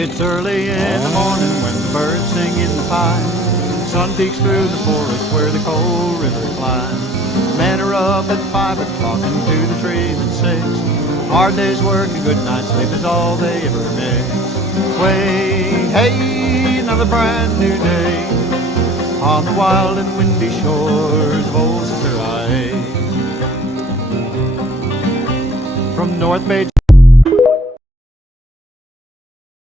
It's early in the morning when the birds sing in the pine. Sun peeks through the forest where the cold river climbs. Men are up at 5 o'clock and to the trees at 6. Hard day's work and good night's sleep is all they ever miss. Way, hey, another brand new day on the wild and windy shores of old Sister Aye. From North Bay